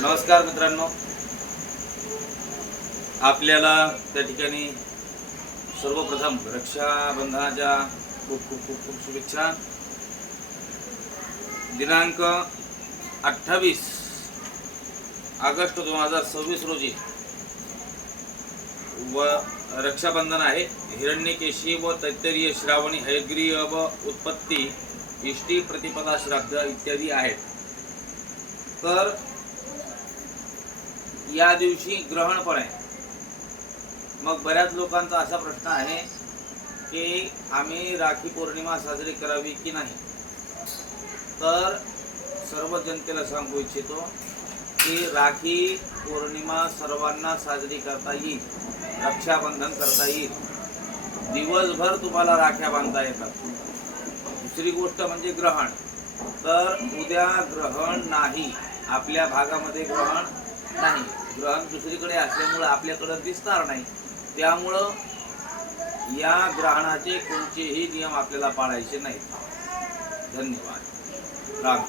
नमस्कार मित्रांनो, आपल्याला त्या ठिकाणी सर्वप्रथम रक्षाबंधनाच्या खूप खूप खूप खूप शुभेच्छा। दिनांक 28 ऑगस्ट 2026 रोजी व रक्षाबंधन आहे। हिरण्यकेशी व तैत्तरीय श्रावणी हयग्रीय व उत्पत्ती इष्टी प्रतिपदा श्राद्ध इत्यादी आहेत। तर या दिवशी ग्रहण पण आहे। मग बऱ्याच लोकांचा असा प्रश्न आहे की आम्ही राखी पौर्णिमा साजरी करावी की नाही। तर सर्व जनतेला सांगू इच्छितो की राखी पौर्णिमा सर्वांना साजरी करता येईल, रक्षाबंधन करता येईल, दिवसभर तुम्हाला राख्या बांधता येतात। दुसरी गोष्ट म्हणजे ग्रहण। तर उद्या ग्रहण नाही, आपल्या भागामध्ये ग्रहण नाही, ग्रहण दुसरीकडे असल्यामुळे आपल्याकडे दिसणार नाही। त्यामुळं या ग्रहणाचे कोणतेही नियम आपल्याला पाळायचे नाहीत। धन्यवाद। राम।